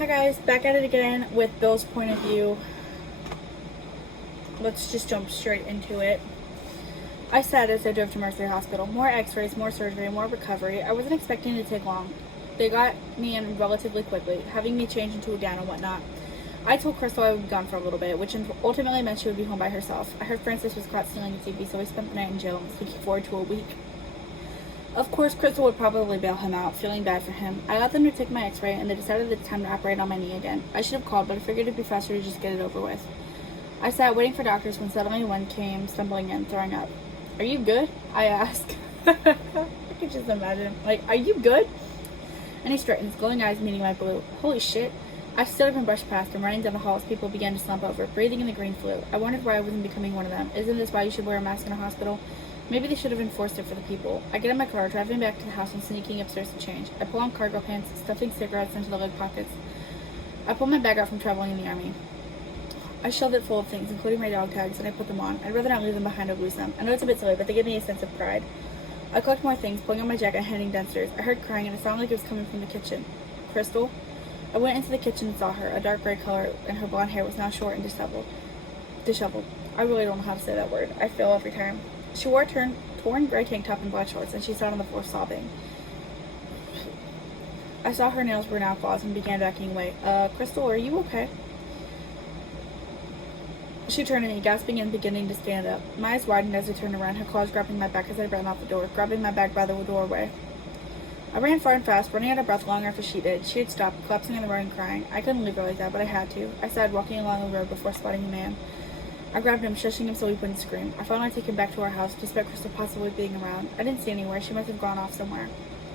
Hi guys, back at it again with Bill's point of view. Let's just jump straight into it. I said as I drove to Mercy Hospital, more x-rays, more surgery, more recovery. I wasn't expecting it to take long. They got me in relatively quickly, having me change into a gown and whatnot. I told Crystal I would be gone for a little bit, which ultimately meant she would be home by herself. I heard Francis was caught stealing a TV, so we spent the night in jail and was looking forward to a week. Of course, Crystal would probably bail him out, feeling bad for him. I got them to take my x-ray, and they decided it's time to operate on my knee again. I should have called, but I figured it'd be faster to just get it over with. I sat waiting for doctors when suddenly one came stumbling in, throwing up. "Are you good?" I asked. I could just imagine. Like, "Are you good?" And he straightens, glowing eyes meeting my blue. Holy shit. I stood up and brushed past him, running down the hall as people began to slump over, breathing in the green flu. I wondered why I wasn't becoming one of them. Isn't this why you should wear a mask in a hospital? Maybe they should have enforced it for the people. I get in my car, driving back to the house and sneaking upstairs to change. I pull on cargo pants, stuffing cigarettes into the leg pockets. I pull my bag out from traveling in the army. I shoved it full of things, including my dog tags, and I put them on. I'd rather not leave them behind or lose them. I know it's a bit silly, but they give me a sense of pride. I collect more things, pulling on my jacket and heading downstairs. I heard crying, and it sounded like it was coming from the kitchen. Crystal? I went into the kitchen and saw her, a dark gray color, and her blonde hair was now short and disheveled. I really don't know how to say that word. I fail every time. She wore a torn gray tank top and black shorts, and she sat on the floor sobbing. I saw her nails were now claws and began backing away. Crystal, are you okay?" She turned to me, gasping and beginning to stand up. My eyes widened as I turned around, her claws grabbing my back as I ran out the door, grabbing my bag by the doorway. I ran far and fast, running out of breath long after she did. She had stopped, collapsing on the road and crying. I couldn't leave her like that, but I had to. I started walking along the road before spotting a man. I grabbed him, shushing him so he wouldn't scream. I finally take him back to our house, despite Crystal possibly being around. I didn't see anywhere. She must have gone off somewhere.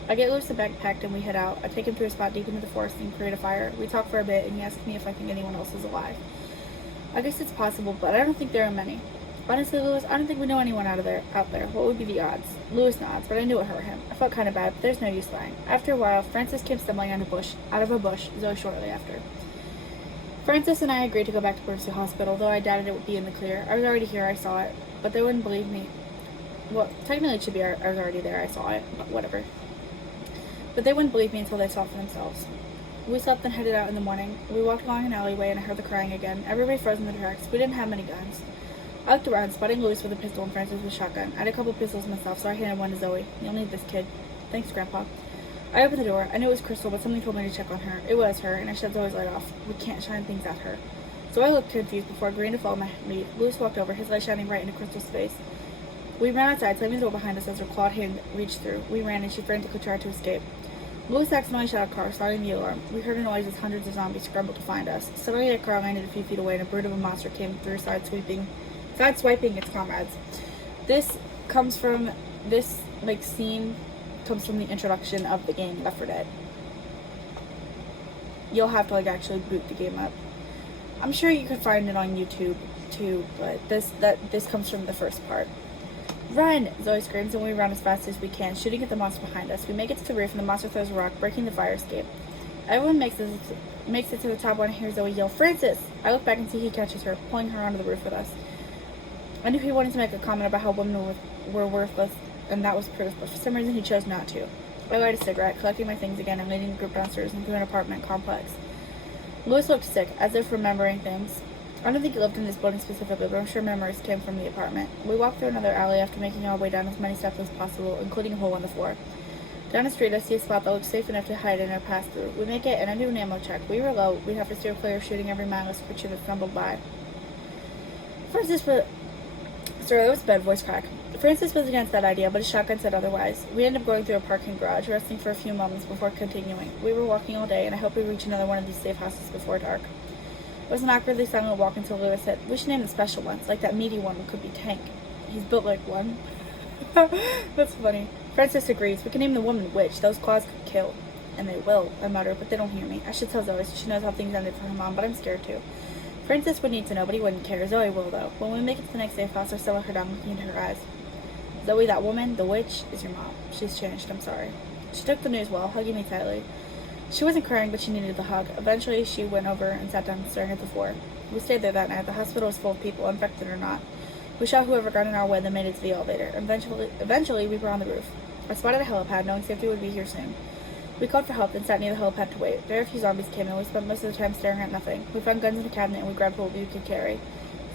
I get Lewis the bag packed and we head out. I take him to a spot deep into the forest and create a fire. We talk for a bit and he asks me if I think anyone else is alive. I guess it's possible, but I don't think there are many. Honestly, Lewis, I don't think we know anyone out there. What would be the odds? Lewis nods, but I knew it hurt him. I felt kind of bad, but there's no use lying. After a while, Francis came stumbling out of a bush, Zoe shortly after. Francis and I agreed to go back to Mercy Hospital, though I doubted it would be in the clear. I was already here, I saw it, but they wouldn't believe me. Well, technically it should be I was already there, I saw it, but whatever. But they wouldn't believe me until they saw it for themselves. We slept and headed out in the morning. We walked along an alleyway and I heard the crying again. Everybody froze in the tracks. We didn't have many guns. I looked around, spotting Lewis with a pistol and Francis with a shotgun. I had a couple pistols myself, so I handed one to Zoe. "You'll need this, kid." "Thanks, Grandpa." I opened the door. I knew it was Crystal, but something told me to check on her. It was her, and I shut Zoe's light off. We can't shine things at her. So I looked confused before agreeing to follow my lead. Lewis walked over, his light shining right into Crystal's face. We ran outside, slamming the door behind us as her clawed hand reached through. We ran, and she frantically tried to escape. Lewis accidentally shot a car, starting the alarm. We heard a noise as hundreds of zombies scrambled to find us. Suddenly, a car landed a few feet away, and a brood of a monster came through, sideswiping its comrades. This scene comes from the introduction of the game Left 4 Dead. You'll have to actually boot the game up. I'm sure you could find it on YouTube too, but this comes from the first part. "Run!" Zoe screams, and we run as fast as we can, shooting at the monster behind us. We make it to the roof, and the monster throws a rock, breaking the fire escape. Everyone makes it to the top when I hear Zoe yell, "Francis!" I look back and see he catches her, pulling her onto the roof with us. I knew he wanted to make a comment about how women were worthless, and that was proof, but for some reason he chose not to. I light a cigarette, collecting my things again and leading the group downstairs into an apartment complex. Lewis looked sick, as if remembering things. I don't think he lived in this building specifically, but I'm sure memories came from the apartment. We walked through another alley after making our way down as many steps as possible, including a hole in the floor. Down the street, I see a spot that looks safe enough to hide in or pass through. We make it, and I do an ammo check. We were low. We'd have to steer clear of shooting every mindless creature that stumbled by. Sorry, that was a bad voice crack. Francis was against that idea, but his shotgun said otherwise. We ended up going through a parking garage, resting for a few moments before continuing. We were walking all day, and I hope we reach another one of these safe houses before dark. It was an awkwardly silent walk until Lewis said, "We should name the special ones, like that meaty one could be Tank. He's built like one." That's funny. Francis agrees. We can name the woman Witch. Those claws could kill. "And they will," I mutter, but they don't hear me. I should tell Zoe so she knows how things ended for her mom, but I'm scared too. Francis would need to know, but he wouldn't care. Zoe will, though. When we make it to the next safe house, I still let her down, looking into her eyes. "Zoe, that woman, the witch, is your mom. She's changed. I'm sorry." She took the news well, hugging me tightly. She wasn't crying, but she needed the hug. Eventually, she went over and sat down, staring at the floor. We stayed there that night. The hospital was full of people, infected or not. We shot whoever got in our way, then made it to the elevator. Eventually, we were on the roof. I spotted a helipad, knowing safety would be here soon. We called for help and sat near the helipad to wait. Very few zombies came and we spent most of the time staring at nothing. We found guns in a cabinet and we grabbed what we could carry.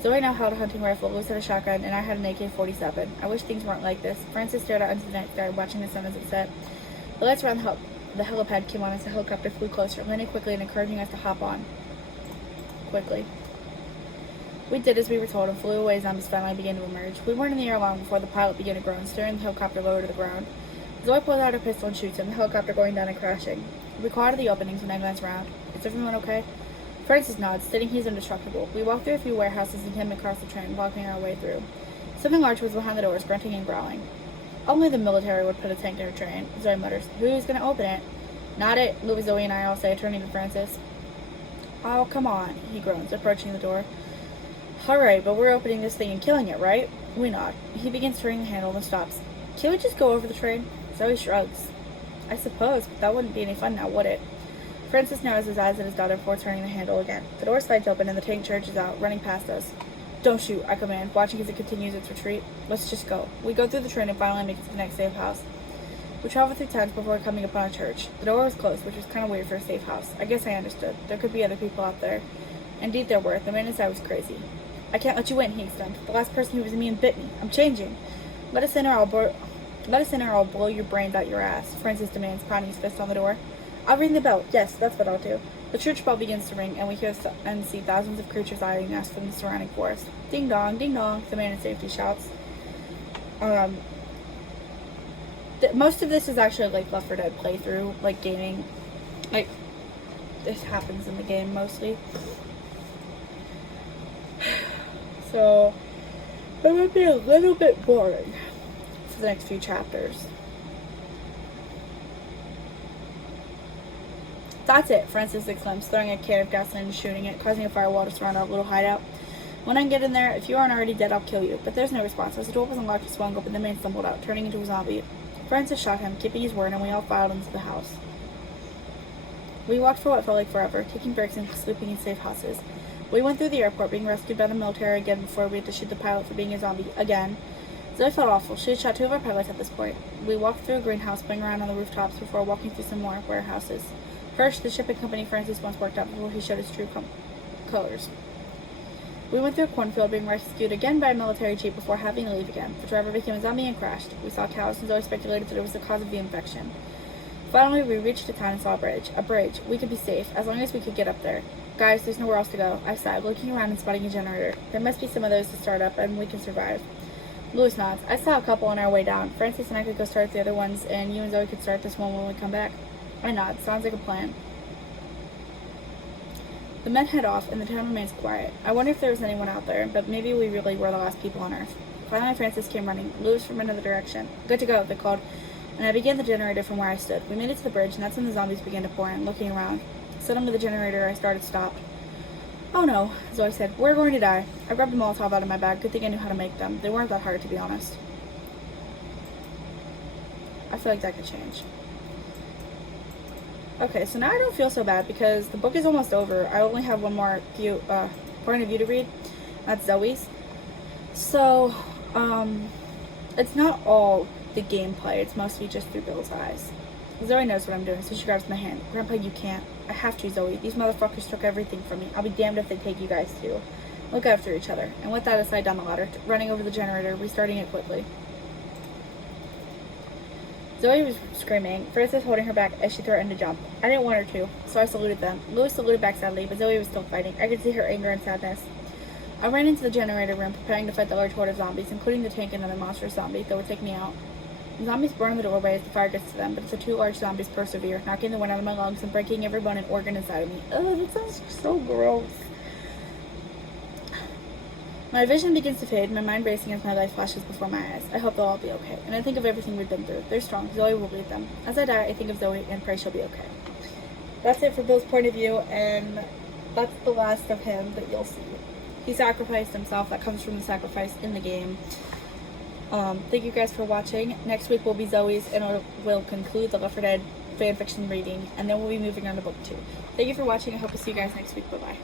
Zoe now held a hunting rifle, Louis had a shotgun, and I had an AK-47. I wish things weren't like this. Francis stared out into the night sky, watching the sun as it set. The lights around the helipad came on as the helicopter flew closer, landing quickly and encouraging us to hop on. Quickly. We did as we were told and flew away as zombies finally began to emerge. We weren't in the air long before the pilot began to groan, steering the helicopter lower to the ground. Zoe pulls out her pistol and shoots him, the helicopter going down and crashing. We call out of the openings when I glance around. Is everyone okay? Francis nods, stating he's indestructible. We walk through a few warehouses and came across the train, walking our way through. Something large was behind the doors, grunting and growling. Only the military would put a tank in a train, Zoe mutters. Who's going to open it? Not it, Louis, Zoe, and I all say, turning to Francis. Oh, come on, he groans, approaching the door. Alright, but we're opening this thing and killing it, right? We nod. He begins turning the handle and stops. Can't we just go over the train? Zoe shrugs. I suppose, but that wouldn't be any fun now, would it? Francis narrows his eyes at his daughter before turning the handle again. The door slides open and the tank charges out, running past us. Don't shoot, I command, watching as it continues its retreat. Let's just go. We go through the train and finally make it to the next safe house. We travel through towns before coming upon a church. The door was closed, which was kind of weird for a safe house. I guess I understood. There could be other people out there. Indeed there were. The man inside was crazy. I can't let you in, he exclaimed. The last person who was mean bit me. I'm changing. Let us in or I'll blow your brains out your ass, Francis demands, pounding his fist on the door. I'll ring the bell. Yes, that's what I'll do. The church bell begins to ring, and we hear and see thousands of creatures eyeing us from the surrounding forest. Ding dong, the man in safety shouts. Most of this is actually like Left 4 Dead playthrough, like gaming. Like, this happens in the game mostly. So, it would be a little bit boring for the next few chapters. That's it, Francis exclaims, throwing a can of gasoline and shooting it, causing a firewall to surround our little hideout. When I get in there, if you aren't already dead, I'll kill you. But there's no response. As the door was unlocked, he swung open, the man stumbled out, turning into a zombie. Francis shot him, keeping his word, and we all filed into the house. We walked for what felt like forever, taking breaks and sleeping in safe houses. We went through the airport, being rescued by the military again before we had to shoot the pilot for being a zombie again. Zoe felt awful. She had shot 2 of our pilots at this point. We walked through a greenhouse, going around on the rooftops before walking through some more warehouses. Hirsch, the shipping company Francis once worked at before he showed his true colors. We went through a cornfield, being rescued again by a military jeep before having to leave again. The driver became a zombie and crashed. We saw cows, and Zoe speculated that it was the cause of the infection. Finally, we reached a town and saw a bridge. A bridge. We could be safe, as long as we could get up there. Guys, there's nowhere else to go, I sighed, looking around and spotting a generator. There must be some of those to start up, and we can survive. Louis nods. I saw a couple on our way down. Francis and I could go start the other ones, and you and Zoe could start this one when we come back. I nod. Sounds like a plan. The men head off, and the town remains quiet. I wonder if there was anyone out there, but maybe we really were the last people on Earth. Finally, Francis came running, Louis from another direction. Good to go, they called, and I began the generator from where I stood. We made it to the bridge, and that's when the zombies began to pour in, looking around. Suddenly, the generator I started stopped. Oh no, Zoe said. We're going to die. I grabbed a Molotov out of my bag. Good thing I knew how to make them. They weren't that hard, to be honest. I feel like that could change. Okay, so now I don't feel so bad because the book is almost over. I only have one more point of view to read. That's Zoe's. So, it's not all the gameplay. It's mostly just through Bill's eyes. Zoe knows what I'm doing, so she grabs my hand. Grandpa, you can't. I have to, Zoe. These motherfuckers took everything from me. I'll be damned if they take you guys too. Look after each other. And with that, I slide down the ladder, running over the generator, restarting it quickly. Zoe was screaming, Francis holding her back as she threatened to jump. I didn't want her to, so I saluted them. Louis saluted back sadly, but Zoe was still fighting. I could see her anger and sadness. I ran into the generator room, preparing to fight the large horde of zombies, including the tank and other monstrous zombies that would take me out. The zombies burn the doorway as the fire gets to them, but the 2 large zombies persevere, knocking the wind out of my lungs and breaking every bone and organ inside of me. Ugh, that sounds so gross. My vision begins to fade, my mind racing as my life flashes before my eyes. I hope they'll all be okay, and I think of everything we've been through. They're strong. Zoe will lead them. As I die, I think of Zoe and pray she'll be okay. That's it for Bill's point of view, and that's the last of him that you'll see. He sacrificed himself. That comes from the sacrifice in the game. Thank you guys for watching. Next week will be Zoe's, and it will conclude the Left 4 Dead fanfiction reading, and then we'll be moving on to book 2. Thank you for watching. I hope to see you guys next week. Bye-bye.